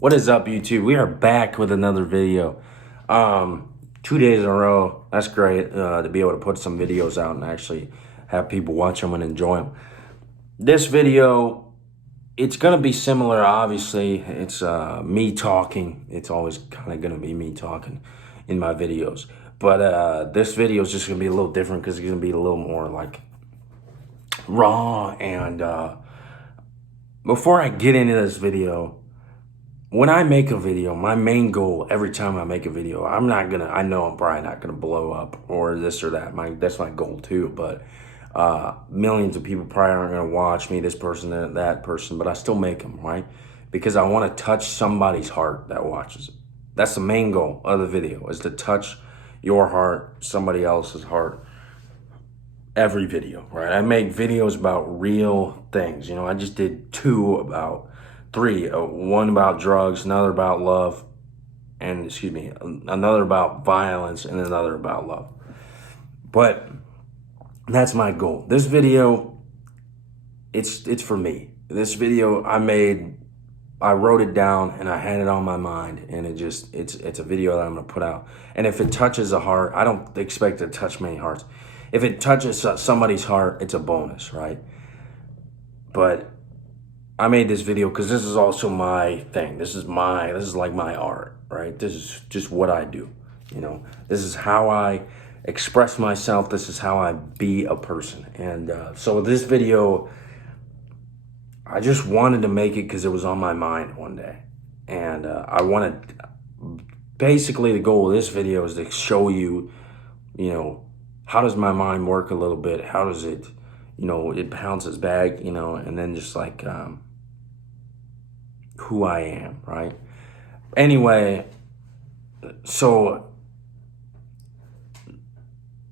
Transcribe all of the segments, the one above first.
What is up, YouTube? We are back with another video. 2 days in a row. That's great to be able to put some videos out and actually have people watch them and enjoy them. This video, it's going to be similar, obviously. It's me talking. It's always kind of going to be me talking in my videos. But this video is just going to be a little different because it's going to be a little more like raw. And before I get into this video, when I make a video, my main goal every time I make a video, I know I'm probably not gonna blow up or this or that. That's my goal too, but millions of people probably aren't gonna watch me, this person, that person, but I still make them, right? Because I wanna touch somebody's heart that watches it. That's the main goal of the video, is to touch your heart, somebody else's heart, every video, right? I make videos about real things. You know, I just did three, one about drugs, another about love, and another about violence, and another about love. But that's my goal. This video, it's for me. This video I wrote it down and I had it on my mind, and it's a video that I'm gonna put out. And if it touches a heart, I don't expect it to touch many hearts. If it touches somebody's heart, it's a bonus, right? But I made this video because this is also my thing. This is like my art, right? This is just what I do. You know, this is how I express myself. This is how I be a person. And so this video, I just wanted to make it because it was on my mind one day. And basically the goal of this video is to show you, you know, how does my mind work a little bit? How does it, you know, it bounces back, you know, and then just like, who I am, right? Anyway, so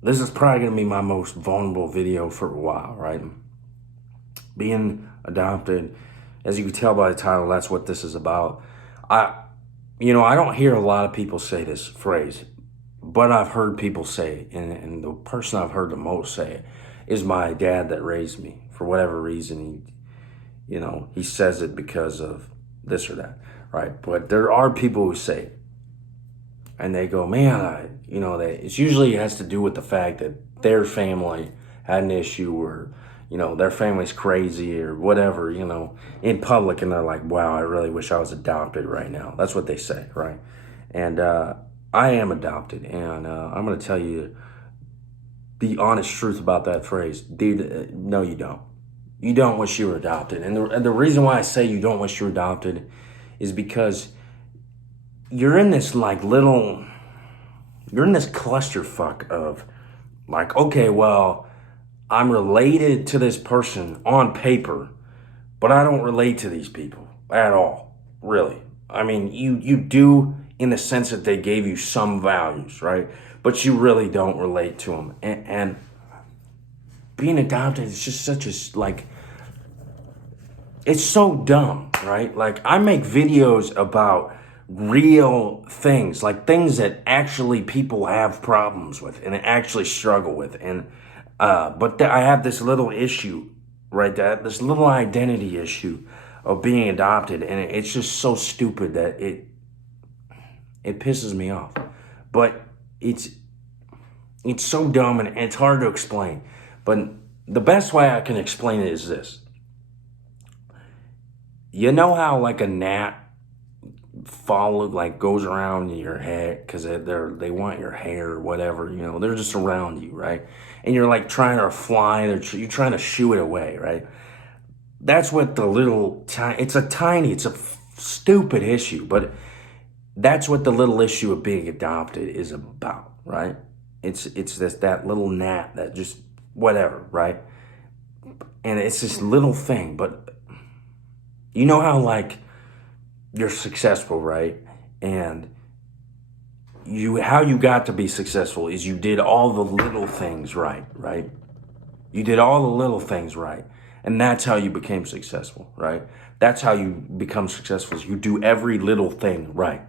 this is probably gonna be my most vulnerable video for a while, right? Being adopted, as you can tell by the title, that's what this is about. I don't hear a lot of people say this phrase, but I've heard people say it, and the person I've heard the most say it is my dad that raised me. For whatever reason, he says it because of this or that, right? But there are people who say it, and they go, man, it usually has to do with the fact that their family had an issue, or, their family's crazy or whatever, in public, and they're like, wow, I really wish I was adopted right now. That's what they say, right? And I am adopted, and I'm going to tell you the honest truth about that phrase. Dude, no, you don't. You don't wish you were adopted. And the reason why I say you don't wish you were adopted is because you're in this clusterfuck of like, okay, well, I'm related to this person on paper, but I don't relate to these people at all, really. I mean, you do in the sense that they gave you some values, right? But you really don't relate to them. And being adopted is just such a, it's so dumb, right? Like, I make videos about real things, like things that actually people have problems with and actually struggle with. And, but I have this little issue, right? This little identity issue of being adopted. And it's just so stupid that it pisses me off. But it's so dumb, and it's hard to explain. But the best way I can explain it is this. You know how like a gnat goes around your head because they want your hair or whatever, they're just around you, right? And you're like trying to fly, you're trying to shoo it away, right? That's what it's a stupid issue, but that's what the little issue of being adopted is about, right? It's that little gnat that just whatever, right? And it's this little thing, but you know how like you're successful, right? And how you got to be successful is you did all the little things right? You did all the little things right. And that's how you became successful, right? That's how you become successful, is you do every little thing right.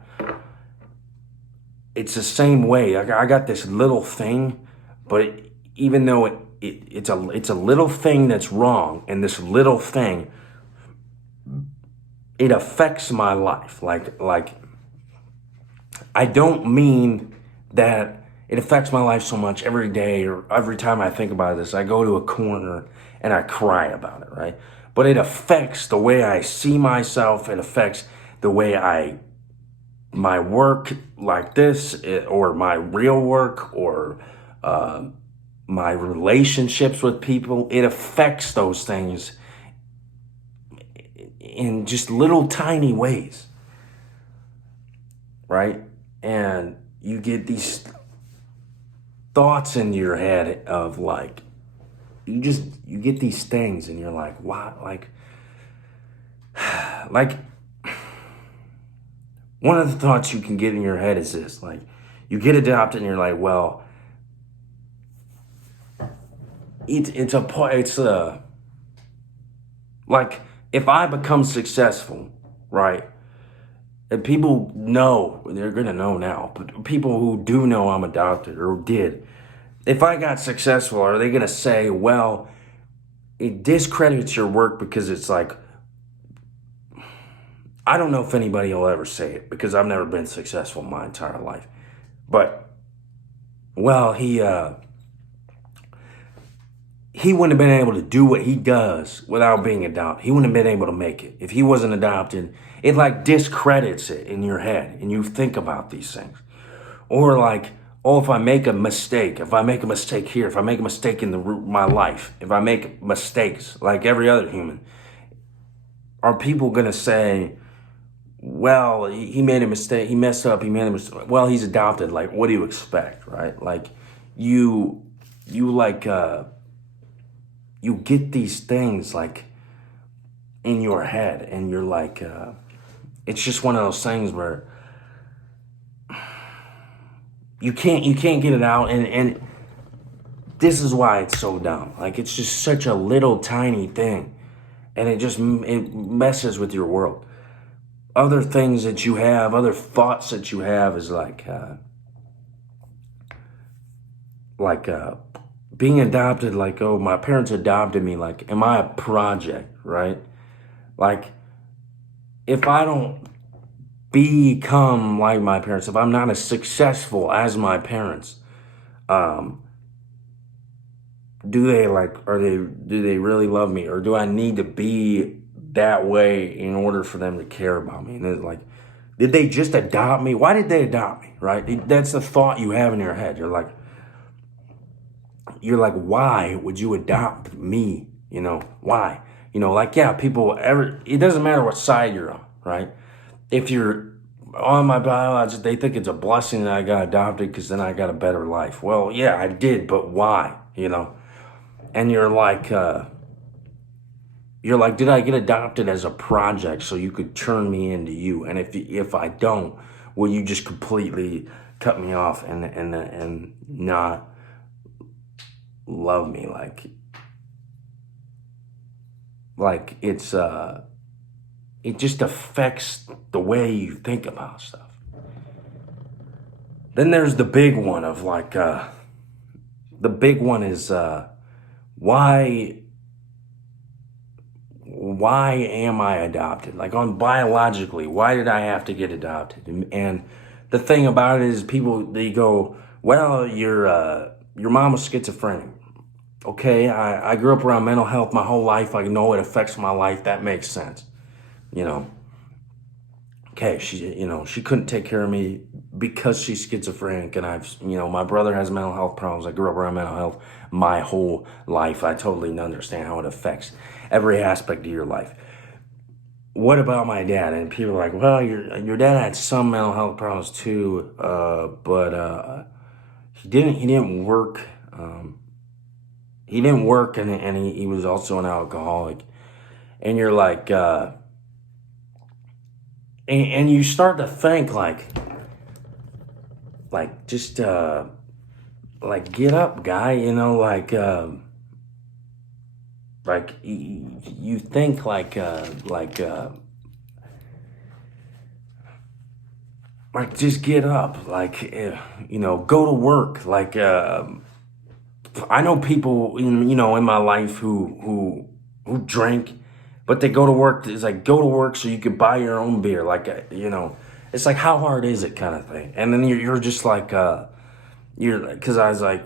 It's the same way. I got this little thing, but even though it's a little thing that's wrong, and this little thing, it affects my life. Like I don't mean that it affects my life so much every day or every time I think about this. I go to a corner and I cry about it, right? But it affects the way I see myself. It affects the way my work like this, or my real work, or my relationships with people. It affects those things in just little tiny ways, right? And you get these thoughts in your head of like, you get these things and you're like, what? Like one of the thoughts you can get in your head is this, like you get adopted and you're like, well, it's like if I become successful, right? And people know, they're gonna know now, but people who do know I'm adopted or did, if I got successful, are they gonna say, well, it discredits your work because it's like, I don't know if anybody will ever say it because I've never been successful my entire life. But, well, he wouldn't have been able to do what he does without being adopted. He wouldn't have been able to make it. If he wasn't adopted, it like discredits it in your head and you think about these things. Or like, oh, if I make a mistake here, if I make a mistake in my life, if I make mistakes like every other human, are people going to say, well, he made a mistake, he messed up, he made a mistake. Well, he's adopted. Like, what do you expect, right? Like, you get these things like in your head and you're like, it's just one of those things where you can't get it out. And this is why it's so dumb. Like, it's just such a little tiny thing and it messes with your world. Other things that you have, other thoughts that you have is like being adopted, like, oh, my parents adopted me. Like, am I a project, right? Like, if I don't become like my parents, if I'm not as successful as my parents, do they really love me? Or do I need to be that way in order for them to care about me? And it's like, did they just adopt me? Why did they adopt me, right? That's the thought you have in your head. You're like, why would you adopt me? You know, why? You know, like, yeah, it doesn't matter what side you're on, right? If you're on my biology, they think it's a blessing that I got adopted because then I got a better life. Well, yeah, I did, but why? You know? And you're like, did I get adopted as a project so you could turn me into you? And if I don't, will you just completely cut me off and not love me? Like it's it just affects the way you think about stuff. Then there's the big one of like the big one is why am I adopted? Like, on biologically, why did I have to get adopted? And the thing about it is they go, well, your mom was schizophrenic. Okay, I grew up around mental health my whole life. I know it affects my life. That makes sense. You know, okay, she couldn't take care of me because she's schizophrenic, and my brother has mental health problems. I grew up around mental health my whole life. I totally understand how it affects every aspect of your life. What about my dad? And people are like, well, your dad had some mental health problems too, but he didn't work. He didn't work, and he was also an alcoholic. And you're like, and you start to think like just get up, guy. You know, you think like just get up, go to work. I know people in my life who drink, But they go to work. It's like, go to work so you can buy your own beer. Like, it's like, how hard is it kind of thing. And then you're just like, because I was like,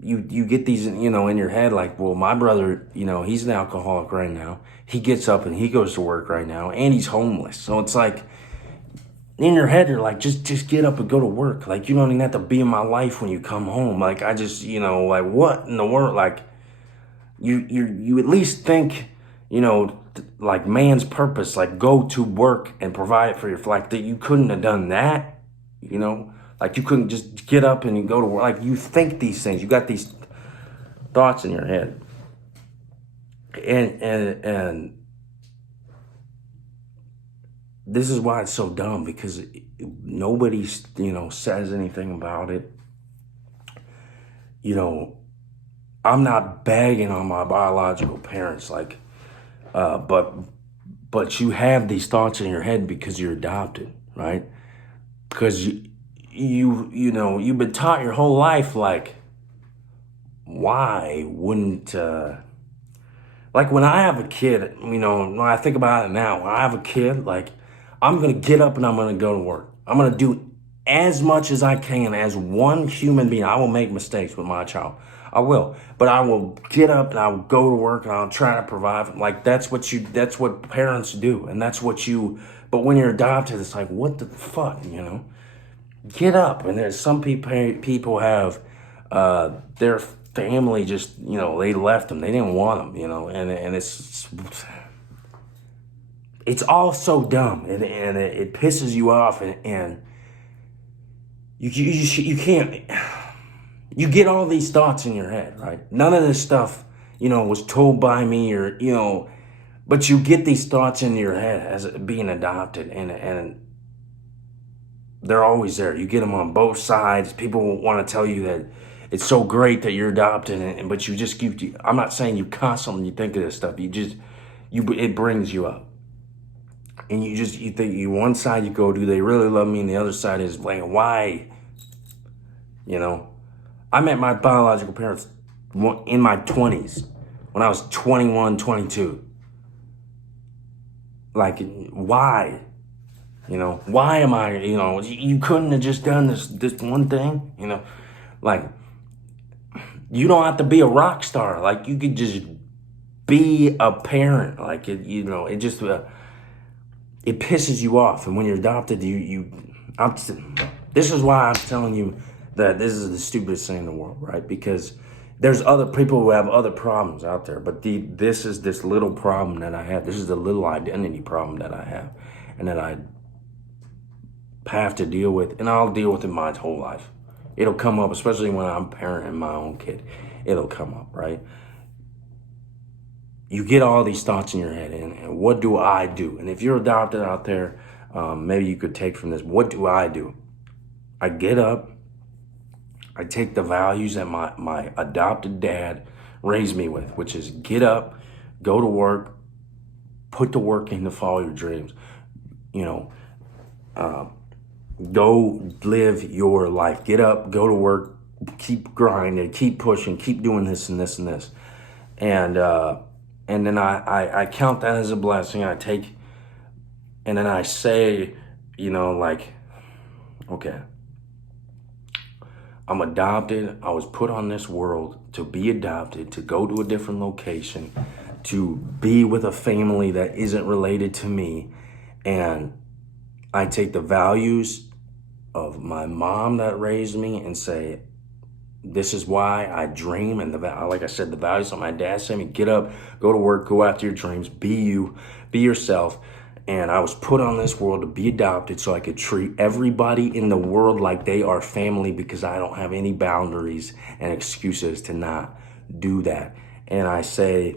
you get these, in your head, like, well, my brother, he's an alcoholic right now. He gets up and he goes to work right now, and he's homeless. So it's like, in your head, you're like, just get up and go to work. Like, you don't even have to be in my life when you come home. Like, I just, like, what in the world? Like, you at least think, like, man's purpose, like, go to work and provide for your, like, that you couldn't have done that, like, you couldn't just get up and you go to work. Like, you think these things, you got these thoughts in your head, and this is why it's so dumb, because nobody, says anything about it. I'm not bagging on my biological parents, like, but you have these thoughts in your head because you're adopted, right? Because you've been taught your whole life, like, why wouldn't, like, when I have a kid, when I think about it now, when I have a kid, like, I'm going to get up and I'm going to go to work. I'm going to do as much as I can as one human being. I will make mistakes with my child. I will. But I will get up and I will go to work and I'll try to provide. Like, that's what parents do. And that's what but when you're adopted, it's like, what the fuck, Get up. And there's some people have their family just, they left them. They didn't want them, and it's all so dumb, and it pisses you off, and you can't, you get all these thoughts in your head, right? None of this stuff, was told by me, or, but you get these thoughts in your head as being adopted, and they're always there. You get them on both sides. People want to tell you that it's so great that you're adopted, but you just keep, I'm not saying you constantly think of this stuff. It brings you up. And you think, one side you go, do they really love me? And the other side is like, why? I met my biological parents in my 20s, when I was 21, 22. Like, why? Why am I, you couldn't have just done this one thing, like, you don't have to be a rock star. Like, you could just be a parent. Like, it just, it pisses you off. And when you're adopted, this is why I'm telling you that this is the stupidest thing in the world, right? Because there's other people who have other problems out there, but this is this little problem that I have. This is the little identity problem that I have, and that I have to deal with, and I'll deal with it my whole life. It'll come up, especially when I'm parenting my own kid. It'll come up, right? You get all these thoughts in your head, and what do I do? And if you're adopted out there, maybe you could take from this. What do? I get up. I take the values that my adopted dad raised me with, which is get up, go to work, put the work in to follow your dreams. Go live your life. Get up, go to work, keep grinding, keep pushing, keep doing this and this and this. And then I count that as a blessing. I take, and then I say, like, okay, I'm adopted. I was put on this world to be adopted, to go to a different location, to be with a family that isn't related to me. And I take the values of my mom that raised me and say, this is why I dream. And like I said, the values of my dad said me, get up, go to work, go after your dreams, be you, be yourself. And I was put on this world to be adopted so I could treat everybody in the world like they are family, because I don't have any boundaries and excuses to not do that. And I say,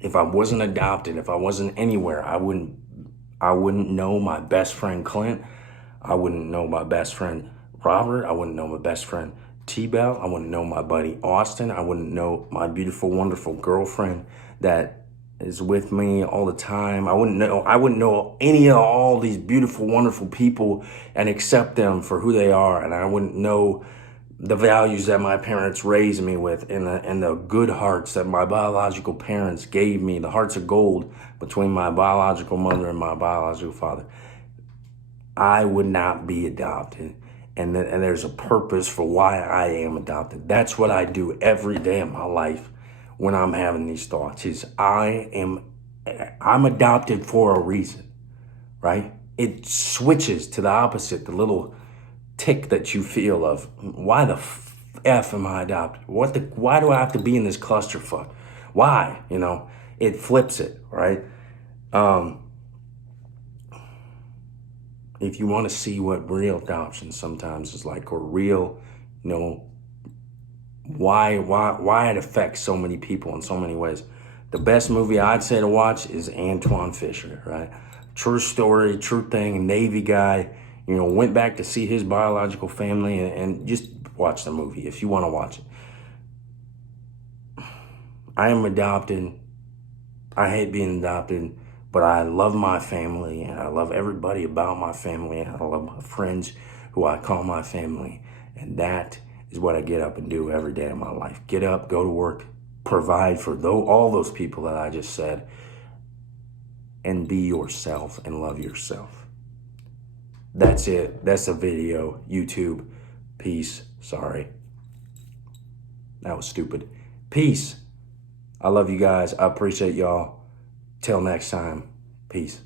if I wasn't adopted, if I wasn't anywhere, I wouldn't know my best friend Clint. I wouldn't know my best friend Robert. I wouldn't know my best friend T-Bell. I wouldn't know my buddy Austin. I wouldn't know my beautiful, wonderful girlfriend that is with me all the time. I wouldn't know any of all these beautiful, wonderful people and accept them for who they are. And I wouldn't know the values that my parents raised me with, and the good hearts that my biological parents gave me, the hearts of gold between my biological mother and my biological father, I would not be adopted. And there's a purpose for why I am adopted. That's what I do every day of my life when I'm having these thoughts, is I'm adopted for a reason, right? It switches to the opposite, the little tick that you feel of, why the F am I adopted? Why do I have to be in this clusterfuck? Why? You know, it flips it, right? If you want to see what real adoption sometimes is like, or real, you know, why it affects so many people in so many ways, the best movie I'd say to watch is Antwone Fisher, right? True story, true thing, Navy guy, you know, went back to see his biological family, and just watch the movie if you want to watch it. I am adopted. I hate being adopted, but I love my family, and I love everybody about my family, and I love my friends who I call my family. And that is what I get up and do every day of my life. Get up, go to work, provide for all those people that I just said, and be yourself and love yourself. That's it. That's the video. YouTube. Peace. Sorry. That was stupid. Peace. I love you guys. I appreciate y'all. Till next time. Peace.